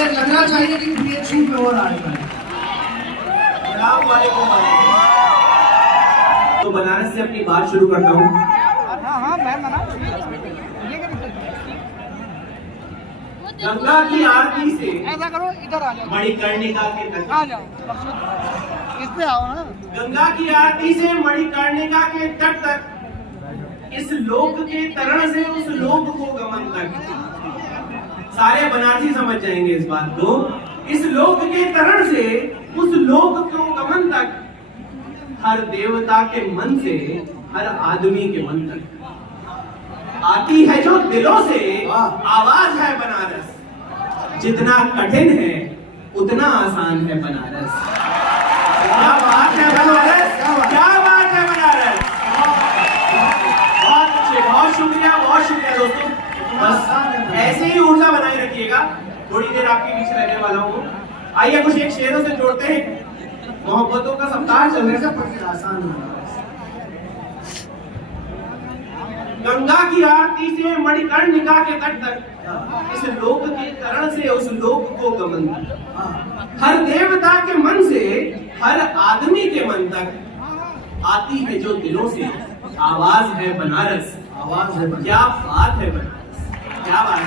ये लगना चाहिए कि ये छूट में हो रहा है। तो बनारस से अपनी बात शुरू करता हूँ। गंगा की आरती से ऐसा करो, इधर आ जाओ, मणिकर्णिका के तट, आ जाओ, इस पे आओ ना। गंगा की आरती से मणिकर्णिका के तट तक, इस लोक के तरण से उस लोक को गमन तक। सारे बनारसी समझ जाएंगे इस बात को। इस लोक के तरण से उस लोक को गमन तक, हर देवता के मन से हर आदमी के मन तक आती है जो दिलों से आवाज है बनारस। जितना कठिन है उतना आसान है बनारस। क्या बात है बनारस, क्या बात है बनारस। बहुत अच्छे, बहुत शुक्रिया दोस्तों। बस ऐसे ही ऊर्जा बनाए रखिएगा। थोड़ी देर आपके बीच रहने वाला हूँ। आइए कुछ एक शेरों से जोड़ते हैं। मोहब्बतों का सप्ताह चल रहा है। आसान है। गंगा की आरती से मणिकर्णिका के तट तक, इस लोक के तरण से उस लोक को गमन तक, हर देवता के मन से हर आदमी के मन तक आती है जो दिलों से आवाज है बनारस। आवाज है, क्या बात है बनारस, क्या बात है।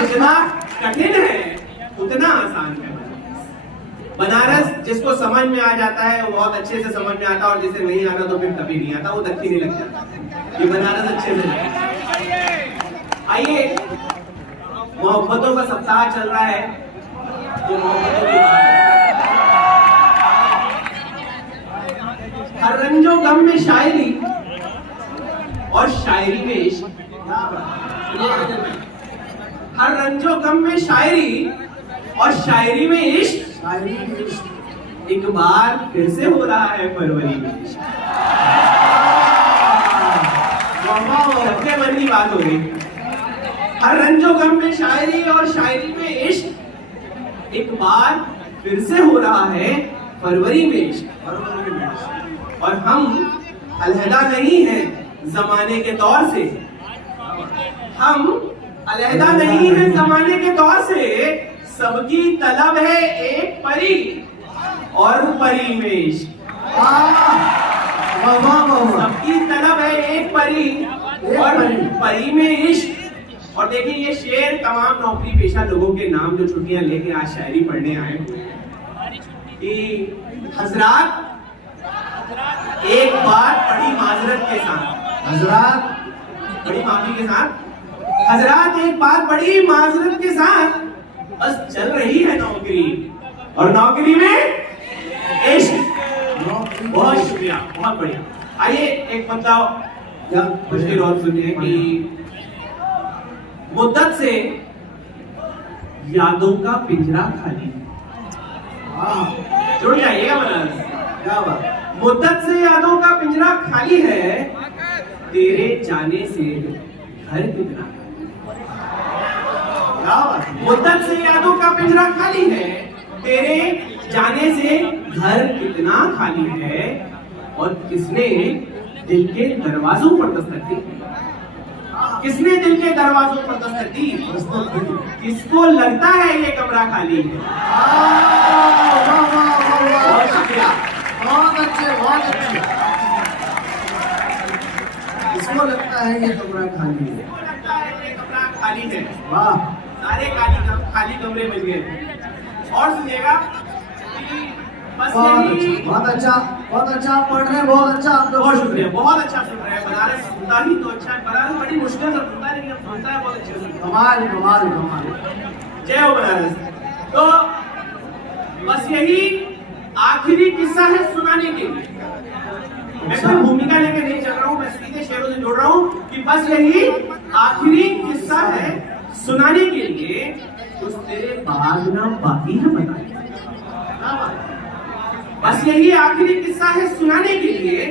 जितना कठिन है उतना आसान है बनारस। जिसको समझ में आ जाता है वो बहुत अच्छे से समझ में आता है, और जिसे नहीं आता तो फिर कभी नहीं आता, वो दक्षिणी लग जाता है। ये बनारस अच्छे से आइए। मोहब्बतों का सप्ताह चल रहा है, तो मोहब्बतों की बात है। हर रंजो गम में शायरी और शायरी में इश्क। हर रंजो गम में शायरी और शायरी में इश्क। एक बार फिर से हो रहा है फरवरी में इश्क। सबके मन की बात हो गई। हर रंजो गम में शायरी और शायरी में इश्क। एक बार फिर से हो रहा है फरवरी में इश्क। और हम अलहदा नहीं हैं जमाने के तौर से। हम अलहदा नहीं हैं जमाने के तौर से। सबकी तलब है एक परी और परी में इश्क। सबकी तलब है एक परी और परी में इश्क। और देखिए ये शेर तमाम नौकरी पेशा लोगों के नाम जो छुट्टियां लेके आज शायरी पढ़ने आए कि हजरात एक बात बड़ी माजरत के साथ, हजरात बड़ी माफी के साथ, हजरात एक बात बड़ी माजरत के साथ, बस चल रही है नौकरी और नौकरी में इश्क। बहुत शुक्रिया, बहुत बढ़िया। आइए एक मतलब कुछ देर और सुनिए कि मुद्दत से यादों का पिंजरा खाली। जुड़ जाइएगा बनारस, क्या बात। मुद्दत से यादों का पिंजरा खाली है, तेरे जाने से घर कितना खाली। क्या बात। मुद्दत से यादों का पिंजरा खाली है, तेरे जाने से घर कितना खाली है। और किसने दिल के दरवाजों पर दस्तक दी, किसने दिल के दरवाजों पर दस्तक दी, किसको लगता है ये कमरा खाली है। बहुत शुक्रिया, बहुत अच्छे, बहुत अच्छे। किसको लगता है ये कमरा खाली है, लगता है ये कमरा खाली है। वाह, सारे खाली कमरे मिल गए। और सुनिएगा, बहुत अच्छा, बहुत अच्छा पढ़ रहे हैं, बहुत अच्छा। बहुत शुक्रिया, बहुत अच्छा सुन रहे हैं। बनारस सुनता ही तो अच्छा है। बनारस बड़ी मुश्किल से सुनता है लेकिन सुनता है बहुत अच्छे से। कमाल कमाल कमाल, जय हो बनारस। तो बस यही आखिरी किस्सा है सुनाने के लिए। मैं कोई भूमिका लेकर नहीं चल रहा हूँ, मैं सीधे शेरों से जोड़ रहा हूँ कि बस यही आखिरी किस्सा है सुनाने के लिए। कुछ तेरे बाद ना बाकी है बताने। बस यही आखिरी किस्सा है सुनाने के लिए।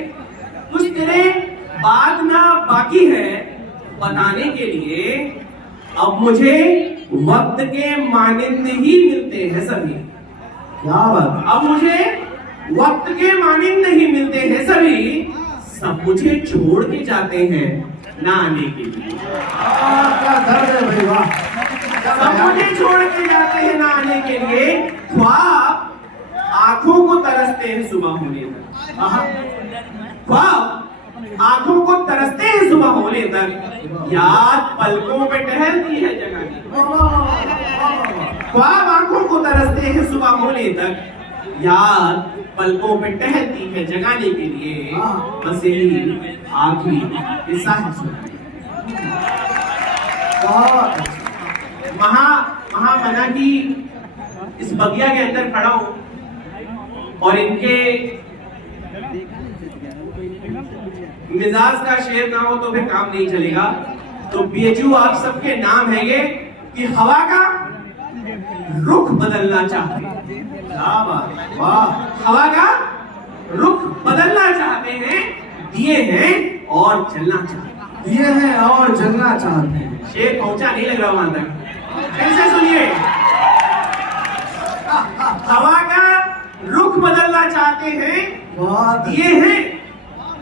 कुछ तेरे बाद ना बाकी है बताने के लिए। अब मुझे वक्त के मानिंद ही मिलते हैं सभी। क्या बात। अब मुझे वक्त के मानिंद नहीं मिलते हैं सभी। सब मुझे छोड़ के जाते हैं ना आने के लिए। क्या दर्द है भाई, वाह। सब मुझे छोड़ के जाते हैं नहाने के लिए, ख्वाब आंखों को तरसते हैं सुबह होने तक। ख्वाब आंखों को तरसते हैं सुबह होने तक, याद पलकों पे टहलती है जगाने। ख्वाब आंखों को तरसते हैं सुबह होने तक, याद पलकों पे टहलती है जगाने के लिए। बस यही आखिरी हिस्सा है। महामना की इस बगिया के अंदर खड़ा हूं और इनके मिजाज का शेर ना हो तो फिर काम नहीं चलेगा। तो बीएचयू आप सबके नाम है ये कि हवा का रुख बदलना चाहते हैं। वाह, हवा का रुख बदलना चाहते हैं, दिए हैं और चलना चाहते हैं। ये है और जलना चाहते हैं। शेर पहुंचा नहीं लग रहा वहां तक, फिर से सुनिए। हवा का रुख बदलना चाहते हैं, दिए हैं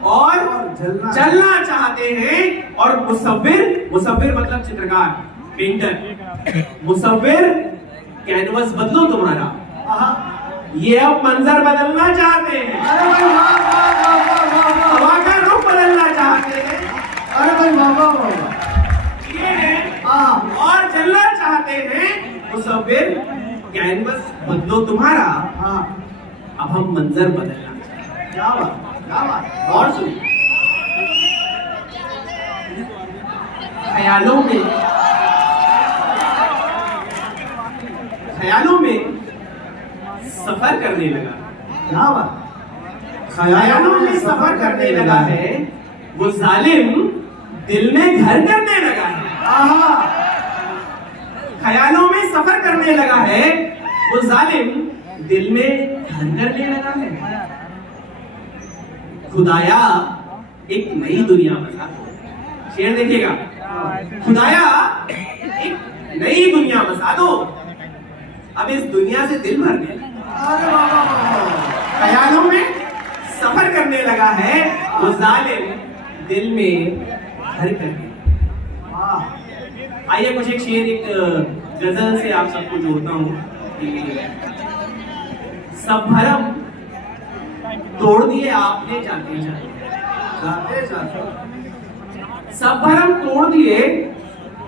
और चलना चाहते हैं। और मुसव्विर मतलब चित्रकार, पेंटर, मुसव्विर कैनवस बदलो तुम्हारा, ये अब मंजर बदलना चाहते हैं। हवा का रुख बदलना चाहते हैं, अरे भाई बाबा ये है और चलना चाहते हैं। मुसव्विर कैनवस बदलो तुम्हारा, अब हम मंजर बदलना चाहते हैं। क्या बात। और सुन, ख्यालों में सफर करने लगा। क्या बात। ख्यालों में सफर करने लगा है वो जालिम, दिल में घर करने लगा है। ख्यालों में सफर करने लगा है वो जालिम, दिल में घर करने लगा है। खुदाया एक नई दुनिया बना दो। शेर देखिएगा, खुदाया एक नई दुनिया बसा दो, अब इस दुनिया से दिल भर गया। ख्यालों में सफर करने लगा है वो जालिम, दिल में घर कर गया। आइए कुछ एक शेर, एक गजल से आप सबको जोड़ता हूं। सब भरम तोड़ दिए आपने जाते जाते, सब भरम तोड़ दिए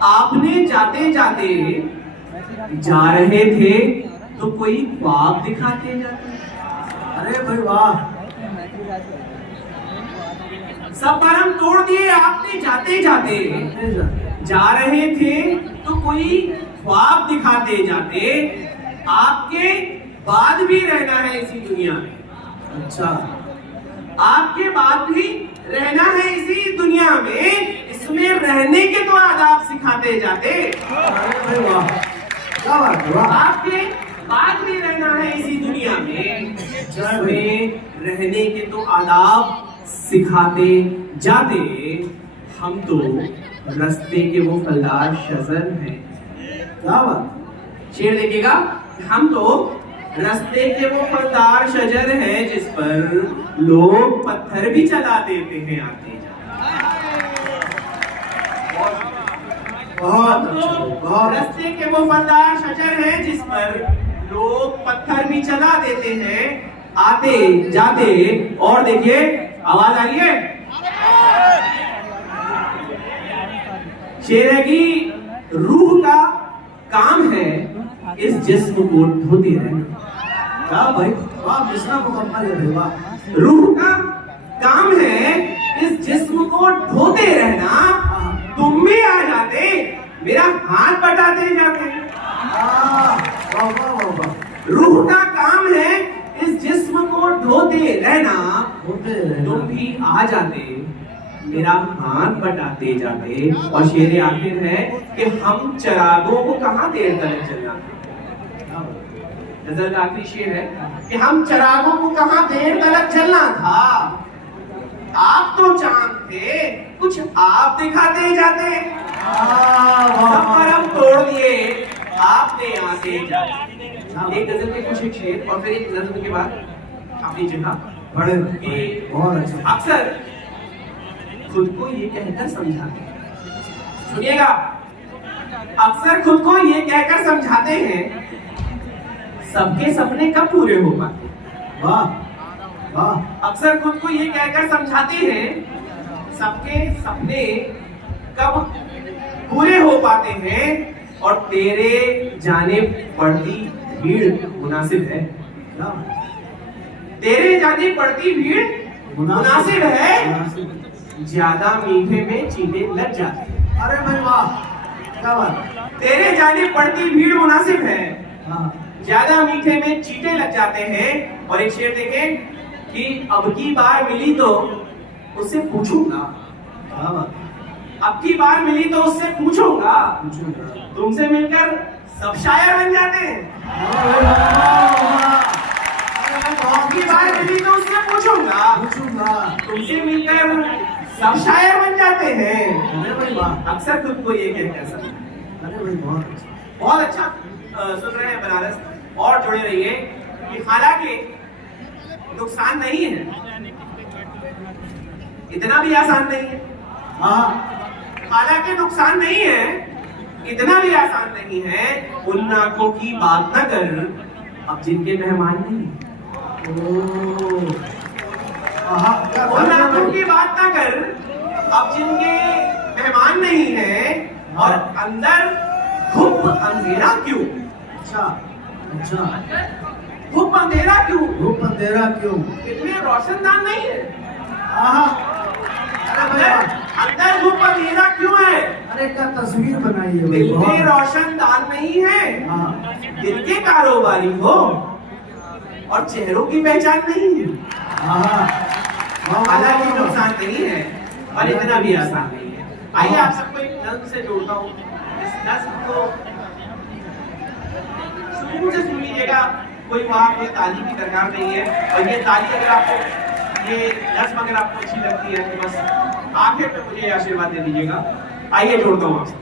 आपने जाते जाते, जा रहे थे तो कोई ख्वाब दिखाते जाते। अरे भाई वाह। सब भरम तोड़ दिए आपने जाते जाते, जा रहे थे तो कोई ख्वाब दिखाते जाते। आपके बाद भी रहना है इसी दुनिया में। अच्छा, आपके बाद भी रहना है इसी दुनिया में, इसमें रहने के तो आदाब सिखाते जाते। अरे वाह, क्या बात है। वाह। आपके बाद भी रहना है इसी दुनिया में, इसमें रहने के तो आदाब सिखाते जाते। हम तो रास्ते के वो फलदार शजर हैं। क्या बात। शेर देखिएगा, हम तो रास्ते के वो फलदार शजर हैं जिस पर लोग पत्थर भी चला देते हैं आते बहुत। रास्ते के वो फलदार शजर हैं जिस पर लोग पत्थर भी चला देते हैं आते जाते। और देखिए, आवाज आ रही है। शेर है कि रूह का काम है इस जिस्म को धोते रहना। क्या भाई वाह, मिश्रा मुकम्मल है भाई वाह। रूह का काम है इस जिस्म को धोते रहना, तुम भी आ जाते मेरा हाथ बटाते जाते। रूह का काम है इस जिस्म को धोते रहना, तुम भी आ जाते मेरा हाथ बटाते जाते। और शेर आखिर है कि हम चरागों को कहां देर तक चलना। गजल का आखिरी शेर है कि हम चरागों को कहां देर तक चलना था। आप तो चांद थे, कुछ आप दिखाते जाते। सब भरम तोड़ दिए आपने आते जाते। एक गजल के कुछ एक शेर और फिर एक नज़्म के बाद अपनी जगह बड़े बहुत अच्छा। अक्सर खुद को ये कहकर समझाते, सुनिएगा, अक्सर खुद को ये कहकर समझाते हैं, सबके सपने कब पूरे हो पाते। वाह वाह। अक्सर खुद को ये कहकर समझाते हैं, सबके सपने कब पूरे हो पाते हैं, और तेरे जाने पड़ती भीड़ मुनासिब है। क्या? तेरे जाने पड़ती भीड़ मुनासिब है, मुनासिब। ज्यादा मीठे में चींटे लग जाते हैं। अरे भाई वाह, क्या बात। तेरे जाने पड़ती भीड़ मुनासिब है, हाँ ज्यादा मीठे में चींटे लग जाते हैं। और एक शेर देखें कि अब की बार मिली तो उससे पूछूंगा, क्या बात। अब की बार मिली तो उससे पूछूंगा, पूछूंगा। तुमसे मिलकर सब शायर बन जाते हैं। अरे वाह, वाह। अब की बार मिली तो उससे पूछूंगा, पूछूंगा। तुमसे मिलकर सब शायर बन जाते हैं। अरे भाई वाह। अक्सर खुद को ये कहकर समझ। अरे भाई बहुत अच्छा। बहुत अच्छा सुन रहे हैं बनारस, और जुड़े रहिए कि हालांकि नुकसान नहीं है, इतना भी आसान नहीं है। हाँ हालांकि नुकसान नहीं है, इतना भी आसान नहीं है। उन नाकों की बात न कर अब जिनके मेहमान नहीं। ओ, क्या उन बात है नाकों भाई। की बात न कर अब जिनके मेहमान नहीं है, और अंदर धूप अंधेरा क्यों। अच्छा अच्छा। धूप अंधेरा क्यों, धूप अंधेरा क्यों। इतने रोशनदान नहीं है। हाँ। अरे भाई वाह। अंदर धूप अंधेरा क्यों है, अरे क्या तस्वीर बनाई है भाई, दिल में बहुत। रोशनदान नहीं है। हाँ दिल के कारोबारी हो और चेहरों की पहचान नहीं है। हाँ। हालांकि नुकसान नहीं है और इतना भी आसान नहीं है। आइए आप सबको एक नज्म से जोड़ता हूँ। इस नज्म को सुकून से सुन लीजिएगा, कोई वहाँ कोई ताली की दरकार नहीं है। और ये ताली अगर आपको, ये नज्म अगर आपको अच्छी लगती है तो बस आखिर में मुझे आशीर्वाद दे दीजिएगा। आइए जोड़ता हूँ आपसे।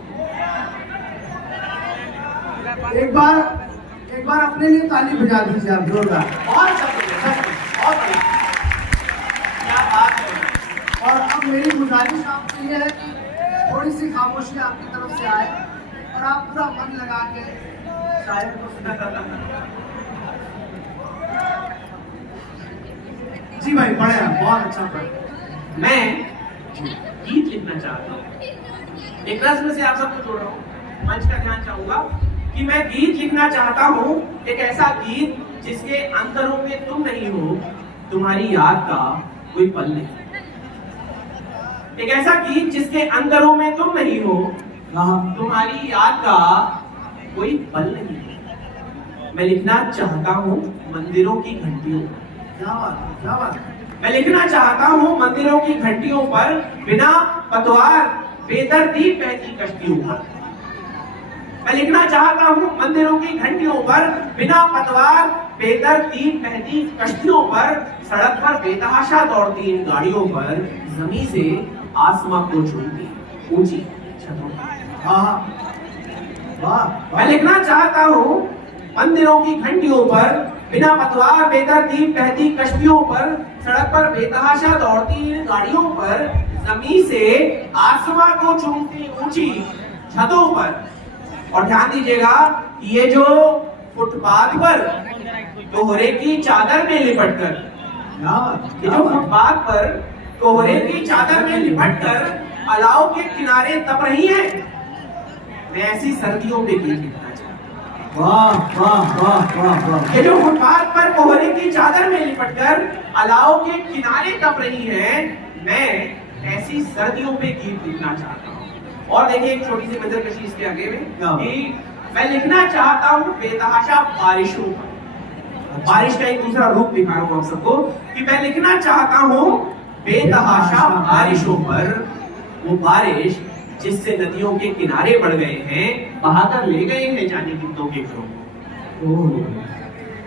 एक बार अपने लिए ताली बजा दीजिए आप, जोरदार। बहुत अच्छा सुनिए, बहुत बढ़िया, क्या बात है। और अब मेरी गुजारिश आपसे ये है कि थोड़ी सी खामोशी आपकी तरफ से आए और आप पूरा मन लगा के शायर को सुना। जी भाई पढ़े आप, बहुत अच्छा पढ़े। मैं गीत लिखना चाहता हूँ, एक नज्म से आप सबको जोड़ रहा हूँ। मंच का ध्यान चाहूंगा कि मैं गीत लिखना चाहता हूँ, एक ऐसा गीत जिसके अंतरों में तुम नहीं हो, तुम्हारी याद का कोई पल नहीं। एक ऐसा गीत जिसके अंतरों में तुम नहीं हो, तुम्हारी याद का कोई पल नहीं। मैं लिखना चाहता हूँ मंदिरों की घंटियों। क्या बात, क्या बात। मैं लिखना चाहता हूँ मंदिरों की घंटियों पर, बिना पतवार बेदर्दी बहती कश्तियों पर। मैं लिखना चाहता हूँ मंदिरों की घंटियों पर, बिना पतवार बेदर्दी बहती कश्तियों पर, सड़क पर बेतहाशा दौड़ती इन गाड़ियों पर, जमीन से आसमां को छूती ऊंची छतों पर। वाह। मैं लिखना चाहता हूँ मंदिरों की घंटियों पर, बिना पतवार बेदर्दी बहती कश्तियों पर, सड़क पर बेतहाशा दौड़ती गाड़ियों पर, जमीन से आसमां को चूमती ऊंची छतों पर। और ध्यान दीजिएगा, ये जो फुटपाथ पर कोहरे की चादर में लिपटकर, ये जो फुटपाथ पर कोहरे की चादर में लिपटकर अलाव के किनारे तप रही है, मैं ऐसी सर्दियों पे गीत लिखना चाहता हूं। वाह वाह वाह वाह वाह। ये जो फुटपाथ पर कोहरे की चादर में लिपटकर अलाव के किनारे तप रही है, मैं ऐसी सर्दियों पे गीत लिखना चाहता हूँ। और देखिए एक छोटी सी मंजर कशी इसके आगे में कि मैं लिखना चाहता हूँ बेतहाशा बारिशों पर। बारिश का एक दूसरा रूप दिखा रहा हूँ आप सबको कि मैं लिखना चाहता हूँ बेतहाशा बारिशों पर, वो बारिश जिससे नदियों के किनारे बढ़ गए हैं, बहाकर ले गए हैं जाने कितनों के घरों को।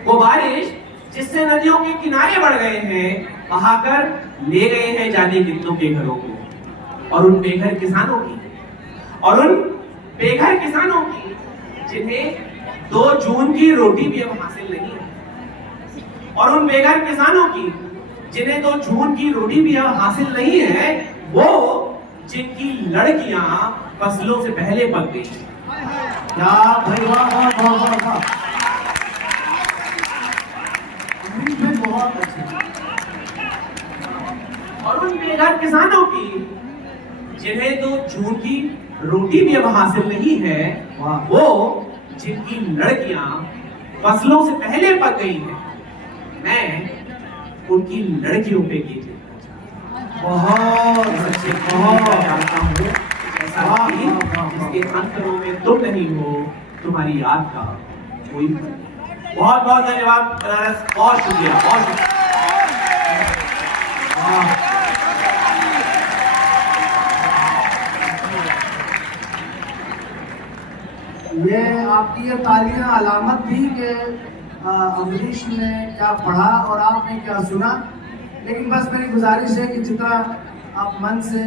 वो बारिश जिससे नदियों के किनारे बढ़ गए हैं, बहाकर ले गए हैं जाने कितनों के घरों को। और उन बेघर किसानों की, और उन बेघर किसानों की जिन्हें 2 जून की रोटी भी अब हासिल नहीं है, और उन बेघर किसानों की जिन्हें 2 जून की रोटी भी अब हासिल नहीं है, वो जिनकी लड़कियां फसलों से पहले पक गई, क्या भाई, वाह वाह वाह वाह वाह, अमीर भाई बहुत अच्छे। और उन बेघर किसानों की जिन्हें तो जून की रोटी भी अब हासिल नहीं है, वो जिनकी लड़कियां फसलों से पहले पक गई हैं, मैं उनकी लड़कियों पे गीत बहुत अच्छे, बहुत चाहता हूँ। ऐसा गीत जिसके अंतरों में तुम नहीं हो, तुम्हारी याद का कोई। बहुत बहुत धन्यवाद बनारस, बहुत शुक्रिया, बहुत शुक्रिया। ये आपकी ये तालियां अलामत थी कि अमरीश ने क्या पढ़ा और आपने क्या सुना। लेकिन बस मेरी गुजारिश है कि जितना आप मन से